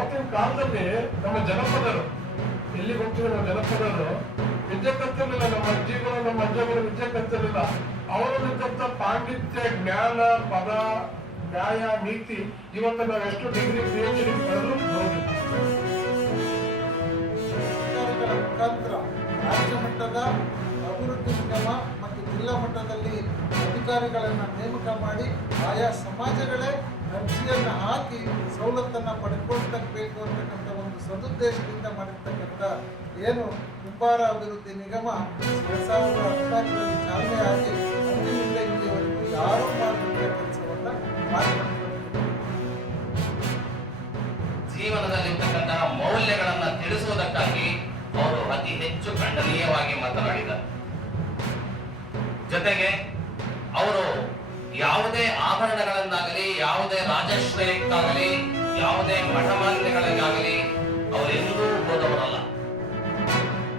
ಅವತ್ತಿನ ಕಾಲದಲ್ಲಿ ನಮ್ಮ ಜನಪದರು ಎಲ್ಲಿ ಹೋಗ್ತೀವಿ, ನಮ್ಮ ಜನಪದರು ವಿದ್ಯೆ ಕತ್ತಲಿಲ್ಲ. ನಮ್ಮ ಅಜ್ಜಿಗಳು ನಮ್ಮ ಅಜ್ಜಗಳು ವಿದ್ಯೆ ಕತ್ತಲಿಲ್ಲ. ಅವರಲ್ಲಿದ್ದಂಥ ಪಾಂಡಿತ್ಯ, ಜ್ಞಾನ, ಪದ, ನ್ಯಾಯ, ನೀತಿ ಇವತ್ತು ನಾವು ಎಷ್ಟು ಡಿಗ್ರಿ PhD ಪಡೆದ್ರು ಹೋಗಿಲ್ಲ. ಮುಖಾಂತರ ರಾಜ್ಯ ಮಟ್ಟದ ಅಭಿವೃದ್ಧಿ ನಿಗಮ ಮತ್ತು ಜಿಲ್ಲಾ ಮಟ್ಟದಲ್ಲಿ ಅಧಿಕಾರಿಗಳನ್ನು ನೇಮಕ ಮಾಡಿ ಆಯಾ ಸಮಾಜಗಳೇ ಅರ್ಜಿಯನ್ನು ಹಾಕಿ ಸವಲತ್ತನ್ನು ಪಡ್ಕೊಳ್ತಕ್ಕಬೇಕು ಅಂತಕ್ಕಂಥ ಒಂದು ಸದುದ್ದೇಶದಿಂದ ಮಾಡಿರ್ತಕ್ಕಂಥ ಏನು ಕುಂಬಾರ ಅಭಿವೃದ್ಧಿ ನಿಗಮ 2014ರಲ್ಲಿ ಚಾಲನೆಯಾಗಿ ಅಂದಿನಿಂದ ಇಲ್ಲಿವರೆಗೂ ಯಾರೂ ಮಾಡಿದ ಕೆಲಸವನ್ನು ಮಾಡಿಕೊಂಡಿದ್ದಾರೆ. ಜೀವನದಲ್ಲಿರ್ತಕ್ಕಂತಹ ಮೌಲ್ಯಗಳನ್ನ ತಿಳಿಸುವುದಕ್ಕಾಗಿ ಅವರು ಅತಿ ಹೆಚ್ಚು ಖಂಡನೀಯವಾಗಿ ಮಾತನಾಡಿದ್ದಾರೆ. ಜೊತೆಗೆ ಅವರು ಯಾವುದೇ ಆಭರಣಗಳನ್ನಾಗಲಿ, ಯಾವುದೇ ರಾಜಶ್ರೇಯಕ್ಕಾಗಲಿ, ಯಾವುದೇ ಮಠಮಾನ್ಯಗಳಿಗಾಗಲಿ ಅವರೆಲ್ಲೂ ಹೋದವರಲ್ಲ.